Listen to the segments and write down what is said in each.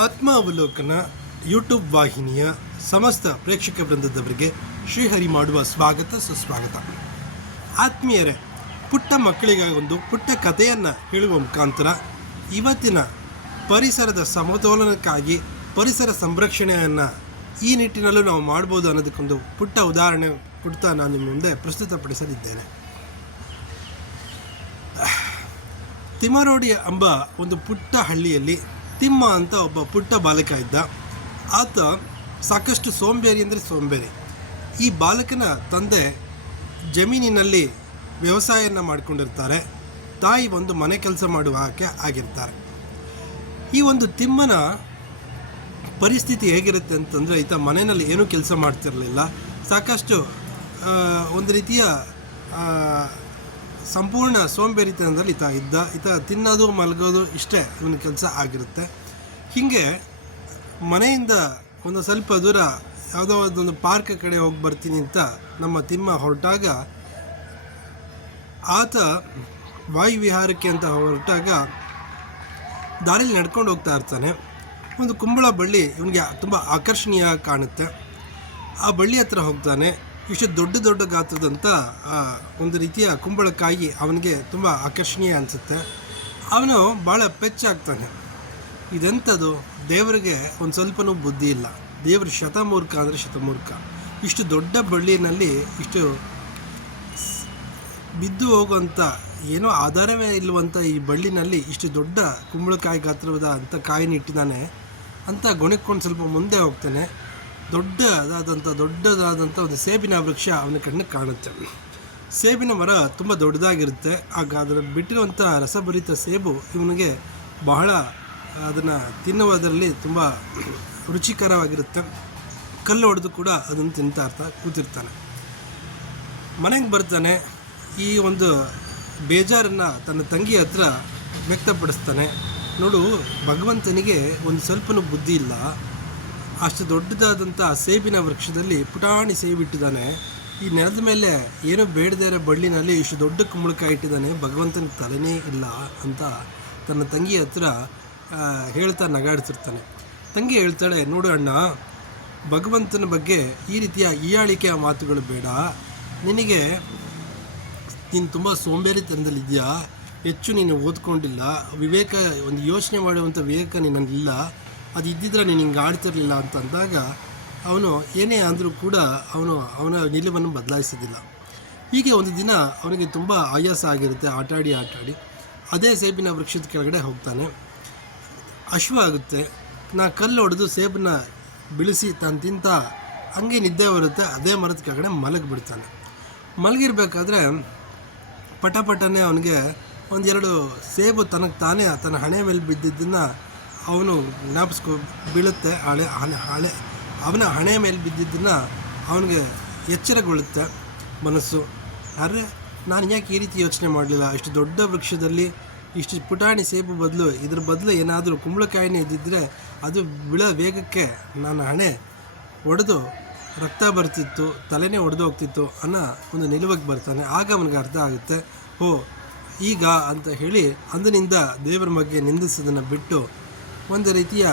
ಆತ್ಮ ಅವಲೋಕನ ಯೂಟ್ಯೂಬ್ ವಾಹಿನಿಯ ಸಮಸ್ತ ಪ್ರೇಕ್ಷಕ ವೃಂದದವರಿಗೆ ಶ್ರೀಹರಿ ಮಾಡುವ ಸ್ವಾಗತ, ಸುಸ್ವಾಗತ. ಆತ್ಮೀಯರೇ, ಪುಟ್ಟ ಮಕ್ಕಳಿಗಾಗಿ ಒಂದು ಪುಟ್ಟ ಕಥೆಯನ್ನು ಹೇಳುವ ಮುಖಾಂತರ ಇವತ್ತಿನ ಪರಿಸರದ ಸಮತೋಲನಕ್ಕಾಗಿ ಪರಿಸರ ಸಂರಕ್ಷಣೆಯನ್ನು ಈ ನಿಟ್ಟಿನಲ್ಲೂ ನಾವು ಮಾಡ್ಬೋದು ಅನ್ನೋದಕ್ಕೊಂದು ಪುಟ್ಟ ಉದಾಹರಣೆ ಕೊಡ್ತಾ ನಾನು ನಿಮ್ಮ ಮುಂದೆ ಪ್ರಸ್ತುತಪಡಿಸಲಿದ್ದೇನೆ. ತಿಮರೋಡಿ ಎಂಬ ಒಂದು ಪುಟ್ಟ ಹಳ್ಳಿಯಲ್ಲಿ ತಿಮ್ಮ ಅಂತ ಒಬ್ಬ ಪುಟ್ಟ ಬಾಲಕ ಇದ್ದ. ಆತ ಸಾಕಷ್ಟು ಸೋಂಬೇರಿ ಅಂದರೆ ಸೋಂಬೇರಿ. ಈ ಬಾಲಕನ ತಂದೆ ಜಮೀನಿನಲ್ಲಿ ವ್ಯವಸಾಯನ ಮಾಡಿಕೊಂಡಿರ್ತಾರೆ. ತಾಯಿ ಒಂದು ಮನೆ ಕೆಲಸ ಮಾಡುವ ಆಕೆ ಆಗಿರ್ತಾರೆ. ಈ ಒಂದು ತಿಮ್ಮನ ಪರಿಸ್ಥಿತಿ ಹೇಗಿರುತ್ತೆ ಅಂತಂದರೆ ಈತ ಮನೆಯಲ್ಲಿ ಏನೂ ಕೆಲಸ ಮಾಡ್ತಿರಲಿಲ್ಲ. ಸಾಕಷ್ಟು ಒಂದು ರೀತಿಯ ಸಂಪೂರ್ಣ ಸೋಂಬೇರಿತನದಲ್ಲಿ ಈತ ಇದ್ದ ಈತ ತಿನ್ನೋದು, ಮಲಗೋದು ಇಷ್ಟೇ ಇವನ ಕೆಲಸ ಆಗಿರುತ್ತೆ. ಹೀಗೆ ಮನೆಯಿಂದ ಒಂದು ಸ್ವಲ್ಪ ದೂರ ಯಾವುದೋ ಒಂದು ಪಾರ್ಕ್ ಕಡೆ ಹೋಗಿ ಬರ್ತೀನಿ ಅಂತ ನಮ್ಮ ತಿಮ್ಮ ಹೊರಟಾಗ ಆತ ವಾಯುವಿಹಾರಕ್ಕೆ ಅಂತ ಹೊರಟಾಗ ದಾರಿಲಿ ನಡ್ಕೊಂಡು ಹೋಗ್ತಾ ಇರ್ತಾನೆ. ಒಂದು ಕುಂಬಳ ಬಳ್ಳಿ ಇವನಿಗೆ ತುಂಬ ಆಕರ್ಷಣೀಯ ಕಾಣುತ್ತೆ. ಆ ಬಳ್ಳಿ ಹತ್ರ ಹೋಗ್ತಾನೆ. ಇಷ್ಟು ದೊಡ್ಡ ದೊಡ್ಡ ಗಾತ್ರದಂಥ ಒಂದು ರೀತಿಯ ಕುಂಬಳಕಾಯಿ ಅವನಿಗೆ ತುಂಬ ಆಕರ್ಷಣೀಯ ಅನಿಸುತ್ತೆ. ಅವನು ಭಾಳ ಪೆಚ್ಚಾಗ್ತಾನೆ ಇದೆಂಥದ್ದು ದೇವರಿಗೆ ಒಂದು ಸ್ವಲ್ಪನೂ ಬುದ್ಧಿ ಇಲ್ಲ. ದೇವರು ಶತಮೂರ್ಖ ಅಂದರೆ ಶತಮೂರ್ಖ. ಇಷ್ಟು ದೊಡ್ಡ ಬಳ್ಳಿನಲ್ಲಿ ಇಷ್ಟು ಬಿದ್ದು ಹೋಗುವಂಥ ಏನೋ ಆಧಾರವೇ ಇಲ್ಲವಂಥ ಈ ಬಳ್ಳಿನಲ್ಲಿ ಇಷ್ಟು ದೊಡ್ಡ ಕುಂಬಳಕಾಯಿ ಗಾತ್ರದ ಅಂಥ ಕಾಯಿನ ಇಟ್ಟಿದ್ದಾನೆ ಅಂತ ಗೊಣಕ್ಕೊಂಡು ಸ್ವಲ್ಪ ಮುಂದೆ ಹೋಗ್ತಾನೆ. ದೊಡ್ಡದಾದಂಥ ದೊಡ್ಡದಾದಂಥ ಒಂದು ಸೇಬಿನ ವೃಕ್ಷ ಅವನ ಕಣ್ಣಿಗೆ ಕಾಣುತ್ತೆ. ಸೇಬಿನ ಮರ ತುಂಬ ದೊಡ್ಡದಾಗಿರುತ್ತೆ. ಆಗ ಅದರ ಬಿಟ್ಟಿರುವಂಥ ರಸಭರಿತ ಸೇಬು ಇವನಿಗೆ ಬಹಳ, ಅದನ್ನು ತಿನ್ನುವುದರಲ್ಲಿ ತುಂಬ ರುಚಿಕರವಾಗಿರುತ್ತೆ. ಕಲ್ಲು ಹೊಡೆದು ಕೂಡ ಅದನ್ನು ತಿಂತಾ ಇರ್ತಾ, ಕೂತಿರ್ತಾನೆ. ಮನೆಗೆ ಬರ್ತಾನೆ. ಈ ಒಂದು ಬೇಜಾರನ್ನು ತನ್ನ ತಂಗಿ ಹತ್ರ ವ್ಯಕ್ತಪಡಿಸ್ತಾನೆ. ನೋಡು, ಭಗವಂತನಿಗೆ ಒಂದು ಸ್ವಲ್ಪನೂ ಬುದ್ಧಿ ಇಲ್ಲ. ಅಷ್ಟು ದೊಡ್ಡದಾದಂಥ ಸೇಬಿನ ವೃಕ್ಷದಲ್ಲಿ ಪುಟಾಣಿ ಸೇಬಿಟ್ಟಿದ್ದಾನೆ. ಈ ನೆಲದ ಮೇಲೆ ಏನೂ ಬೇಡದೇ ಇರೋ ಬಳ್ಳಿನಲ್ಲಿ ಇಷ್ಟು ದೊಡ್ಡ ಕುಂಬಳಕಾಯಿ ಇಟ್ಟಿದ್ದಾನೆ. ಭಗವಂತನ ತಲೆನೇ ಇಲ್ಲ ಅಂತ ತನ್ನ ತಂಗಿ ಹತ್ರ ಹೇಳ್ತಾ ನಗಾಡ್ತಿರ್ತಾನೆ. ತಂಗಿ ಹೇಳ್ತಾಳೆ, ನೋಡು ಅಣ್ಣ, ಭಗವಂತನ ಬಗ್ಗೆ ಈ ರೀತಿಯ ಈಯಾಳಿಕೆಯ ಮಾತುಗಳು ಬೇಡ. ನಿನಗೆ ನೀನು ತುಂಬ ಸೋಂಬೇರಿತನದಲ್ಲಿದೆಯಾ ಹೆಚ್ಚು ನೀನು ಓದ್ಕೊಂಡಿಲ್ಲ. ವಿವೇಕ, ಒಂದು ಯೋಚನೆ ಮಾಡುವಂಥ ವಿವೇಕ ನಿನ್ನಲ್ಲಿಲ್ಲ. ಅದು ಇದ್ದಿದ್ರೆ ನೀನು ಹಿಂಗೆ ಆಡ್ತಿರಲಿಲ್ಲ ಅಂತ ಅಂದಾಗ ಅವನು ಏನೇ ಅಂದರೂ ಕೂಡ ಅವನು ಅವನ ನಿಲುವನ್ನು ಬದಲಾಯಿಸೋದಿಲ್ಲ ಹೀಗೆ ಒಂದು ದಿನ ಅವನಿಗೆ ತುಂಬ ಆಯಾಸ ಆಗಿರುತ್ತೆ, ಆಟಾಡಿ ಆಟಾಡಿ. ಅದೇ ಸೇಬಿನ ವೃಕ್ಷದ ಕೆಳಗಡೆ ಹೋಗ್ತಾನೆ. ಅಶ್ವ ಆಗುತ್ತೆ. ನಾ ಕಲ್ಲು ಹೊಡೆದು ಸೇಬನ್ನ ಬಿಳಿಸಿ ತಾನು ತಿಂತ ಹಂಗೆ ನಿದ್ದೆ ಬರುತ್ತೆ, ಅದೇ ಮರದ ಕೆಳಗಡೆ ಮಲಗಿಬಿಡ್ತಾನೆ ಮಲಗಿರ್ಬೇಕಾದ್ರೆ ಪಟ ಪಟನೆ ಅವನಿಗೆ ಒಂದೆರಡು ಸೇಬು ತನಗೆ ತಾನೇ ತನ್ನ ಹಣೆ ಮೇಲೆ ಬಿದ್ದಿದ್ದನ್ನು ಅವನು ಜ್ಞಾಪಿಸ್ಕೊ ಬೀಳುತ್ತೆ, ಹಳೆ ಹಣೆ ಹಳೆ ಅವನ ಹಣೆ ಮೇಲೆ ಬಿದ್ದಿದ್ದನ್ನು ಅವನಿಗೆ ಎಚ್ಚರಗೊಳ್ಳುತ್ತೆ ಮನಸ್ಸು. ಅರೆ, ನಾನು ಯಾಕೆ ಈ ರೀತಿ ಯೋಚನೆ ಮಾಡಲಿಲ್ಲ? ಇಷ್ಟು ದೊಡ್ಡ ವೃಕ್ಷದಲ್ಲಿ ಇಷ್ಟು ಪುಟಾಣಿ ಸೇಬು ಬದಲು, ಇದ್ರ ಬದಲು ಏನಾದರೂ ಕುಂಬಳಕಾಯಿನೇ ಇದ್ದಿದ್ದರೆ ಅದು ಬೀಳೋ ವೇಗಕ್ಕೆ ನನ್ನ ಹಣೆ ಒಡೆದು ರಕ್ತ ಬರ್ತಿತ್ತು, ತಲೆನೇ ಒಡೆದು ಹೋಗ್ತಿತ್ತು ಅನ್ನೋ ಒಂದು ನಿಲುವಿಗೆ ಬರ್ತಾನೆ. ಆಗ ಅವನಿಗೆ ಅರ್ಥ ಆಗುತ್ತೆ ಓ ಈಗ ಅಂತ ಹೇಳಿ ಅಂದಿನಿಂದ ದೇವರ ಬಗ್ಗೆ ನಿಂದಿಸೋದನ್ನು ಬಿಟ್ಟು ಒಂದು ರೀತಿಯ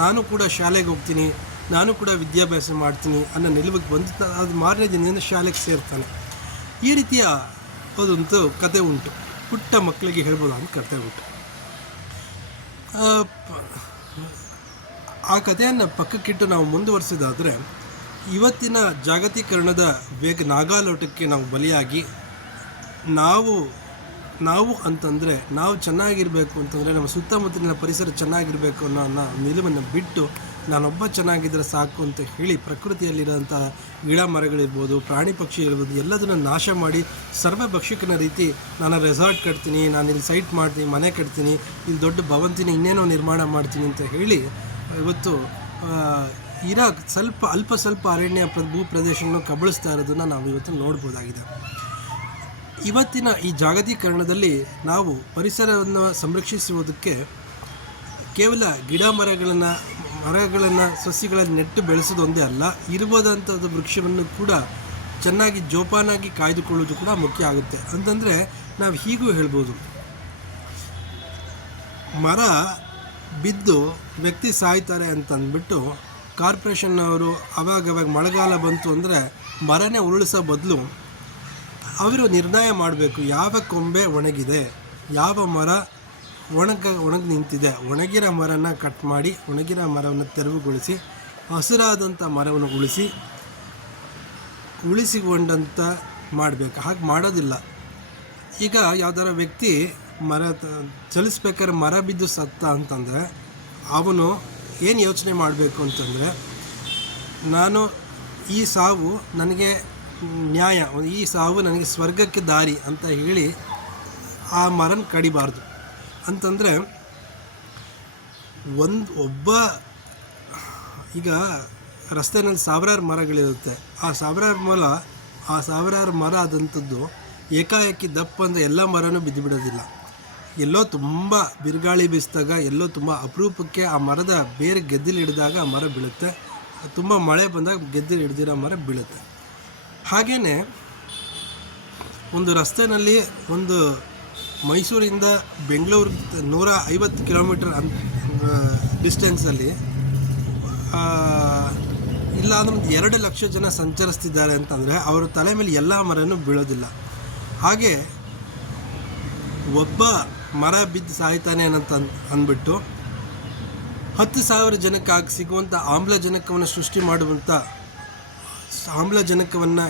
ನಾನು ಕೂಡ ಶಾಲೆಗೆ ಹೋಗ್ತೀನಿ, ನಾನು ಕೂಡ ವಿದ್ಯಾಭ್ಯಾಸ ಮಾಡ್ತೀನಿ ಅನ್ನೋ ನಿಲುವಿಗೆ ಬಂದು ಅದು ಮಾರನೇ ದಿನದಿಂದ ಶಾಲೆಗೆ ಸೇರ್ತಾನೆ. ಈ ರೀತಿಯ ಅದೊಂದು ಕತೆ ಉಂಟು. ಪುಟ್ಟ ಮಕ್ಕಳಿಗೆ ಹೇಳ್ಬೋದು ಅಂತ ಕತೆ ಉಂಟು. ಆ ಕಥೆಯನ್ನು ಪಕ್ಕಕ್ಕಿಟ್ಟು ನಾವು ಮುಂದುವರಿಸೋದಾದರೆ, ಇವತ್ತಿನ ಜಾಗತೀಕರಣದ ವೇಗ ನಾಗಾಲೋಟಕ್ಕೆ ನಾವು ಬಲಿಯಾಗಿ, ನಾವು ನಾವು ಅಂತಂದರೆ ನಾವು ಚೆನ್ನಾಗಿರಬೇಕು ಅಂತಂದರೆ ನಮ್ಮ ಸುತ್ತಮುತ್ತಲಿನ ಪರಿಸರ ಚೆನ್ನಾಗಿರಬೇಕು ಅನ್ನೋ ಅನ್ನೋ ನಿಲುವನ್ನು ಬಿಟ್ಟು ನಾನೊಬ್ಬ ಚೆನ್ನಾಗಿದ್ದರೆ ಸಾಕು ಅಂತ ಹೇಳಿ ಪ್ರಕೃತಿಯಲ್ಲಿರೋಂಥ ಗಿಡ ಮರಗಳಿರ್ಬೋದು, ಪ್ರಾಣಿ ಪಕ್ಷಿ ಇರ್ಬೋದು, ಎಲ್ಲದನ್ನು ನಾಶ ಮಾಡಿ ಸರ್ವಭಕ್ಷಕನ ರೀತಿ ನಾನು ರೆಸಾರ್ಟ್ ಕಟ್ತೀನಿ, ನಾನು ಇಲ್ಲಿ ಸೈಟ್ ಮಾಡ್ತೀನಿ, ಮನೆ ಕಟ್ತೀನಿ, ಇಲ್ಲಿ ದೊಡ್ಡ ಭವಂತಿನ ಇನ್ನೇನೋ ನಿರ್ಮಾಣ ಮಾಡ್ತೀನಿ ಅಂತ ಹೇಳಿ ಇವತ್ತು ಇರ ಸ್ವಲ್ಪ, ಅಲ್ಪ ಸ್ವಲ್ಪ ಅರಣ್ಯ ಪ್ರ ಭೂ ಪ್ರದೇಶಗಳನ್ನು ಕಬಳಿಸ್ತಾ ಇರೋದನ್ನು ನಾವು ಇವತ್ತು ನೋಡ್ಬೋದಾಗಿದೆ. ಇವತ್ತಿನ ಈ ಜಾಗತೀಕರಣದಲ್ಲಿ ನಾವು ಪರಿಸರವನ್ನು ಸಂರಕ್ಷಿಸುವುದಕ್ಕೆ ಕೇವಲ ಗಿಡ ಮರಗಳನ್ನು ಮರಗಳನ್ನು ಸಸ್ಯಗಳನ್ನು ನೆಟ್ಟು ಬೆಳೆಸೋದೊಂದೇ ಅಲ್ಲ ಇರುವುದಂಥದ್ದು ವೃಕ್ಷವನ್ನು ಕೂಡ ಚೆನ್ನಾಗಿ ಜೋಪಾನಾಗಿ ಕಾಯ್ದುಕೊಳ್ಳೋದು ಕೂಡ ಮುಖ್ಯ ಆಗುತ್ತೆ. ಅಂತಂದರೆ ನಾವು ಹೀಗೂ ಹೇಳ್ಬೋದು. ಮರ ಬಿದ್ದು ವ್ಯಕ್ತಿ ಸಾಯ್ತಾರೆ ಅಂತ ಅಂದ್ಬಿಟ್ಟು ಕಾರ್ಪೊರೇಷನ್ನವರು ಅವಾಗವಾಗ ಮಳೆಗಾಲ ಬಂತು ಅಂದರೆ ಮರನೇ ಉರುಳಿಸೋ ಬದಲು ಅವರು ನಿರ್ಣಯ ಮಾಡಬೇಕು, ಯಾವ ಕೊಂಬೆ ಒಣಗಿದೆ, ಯಾವ ಮರ ಒಣಗ ಒಣಗಿ ನಿಂತಿದೆ ಒಣಗಿರೋ ಮರನ ಕಟ್ ಮಾಡಿ ಒಣಗಿರೋ ಮರವನ್ನು ತೆರವುಗೊಳಿಸಿ ಹಸಿರಾದಂಥ ಮರವನ್ನು ಉಳಿಸಿ, ಉಳಿಸಿಕೊಂಡಂತ ಮಾಡಬೇಕು. ಹಾಗೆ ಮಾಡೋದಿಲ್ಲ. ಈಗ ಯಾವ್ದಾರ ವ್ಯಕ್ತಿ ಮರ ಚಲಿಸ್ಬೇಕಾದ್ರೆ ಮರ ಬಿದ್ದು ಸತ್ತ ಅಂತಂದರೆ, ಅವನು ಏನು ಯೋಚನೆ ಮಾಡಬೇಕು ಅಂತಂದರೆ, ನಾನು ಈ ಸಾವು ನನಗೆ ನ್ಯಾಯ, ಈ ಸಾವು ನನಗೆ ಸ್ವರ್ಗಕ್ಕೆ ದಾರಿ ಅಂತ ಹೇಳಿ ಆ ಮರನ ಕಡಿಬಾರ್ದು. ಅಂತಂದರೆ ಒಂದು ಒಬ್ಬ, ಈಗ ರಸ್ತೆಯಲ್ಲಿ ಸಾವಿರಾರು ಮರಗಳಿರುತ್ತೆ. ಆ ಸಾವಿರಾರು ಮರ ಆ ಸಾವಿರಾರು ಮರ ಆದಂಥದ್ದು ಏಕಾಏಕಿ ದಪ್ಪ ಅಂದರೆ ಎಲ್ಲ ಮರನೂ ಬಿದ್ದು ಬಿಡೋದಿಲ್ಲ ಎಲ್ಲೋ ತುಂಬ ಬಿರುಗಾಳಿ ಬೀಸಿದಾಗ, ಎಲ್ಲೋ ತುಂಬ ಅಪರೂಪಕ್ಕೆ ಆ ಮರದ ಬೇರೆ ಗೆದ್ದಿಲು ಹಿಡಿದಾಗ ಆ ಮರ ಬೀಳುತ್ತೆ. ತುಂಬ ಮಳೆ ಬಂದಾಗ ಗೆದ್ದಿಲು ಹಿಡ್ದಿರೋ ಮರ ಬೀಳುತ್ತೆ. ಹಾಗೆಯೇ ಒಂದು ರಸ್ತೆಯಲ್ಲಿ ಒಂದು ಮೈಸೂರಿಂದ ಬೆಂಗಳೂರು ನೂರ ಐವತ್ತು ಕಿಲೋಮೀಟರ್ ಅನ್ ಡಿಸ್ಟೆನ್ಸಲ್ಲಿ ಇಲ್ಲ ಒಂದು ಎರಡು ಲಕ್ಷ ಜನ ಸಂಚರಿಸ್ತಿದ್ದಾರೆ ಅಂತಂದರೆ ಅವರ ತಲೆ ಮೇಲೆ ಎಲ್ಲ ಮರನೂ ಬೀಳೋದಿಲ್ಲ. ಹಾಗೆ ಒಬ್ಬ ಮರ ಬಿದ್ದು ಸಾಯ್ತಾನೆ ಅನ್ನಂತ ಅಂದ್ಬಿಟ್ಟು ಹತ್ತು ಸಾವಿರ ಜನಕ್ಕಾಗಿ ಸಿಗುವಂಥ ಆಮ್ಲಜನಕವನ್ನು ಸೃಷ್ಟಿ ಮಾಡುವಂಥ ಆಮ್ಲಜನಕವನ್ನು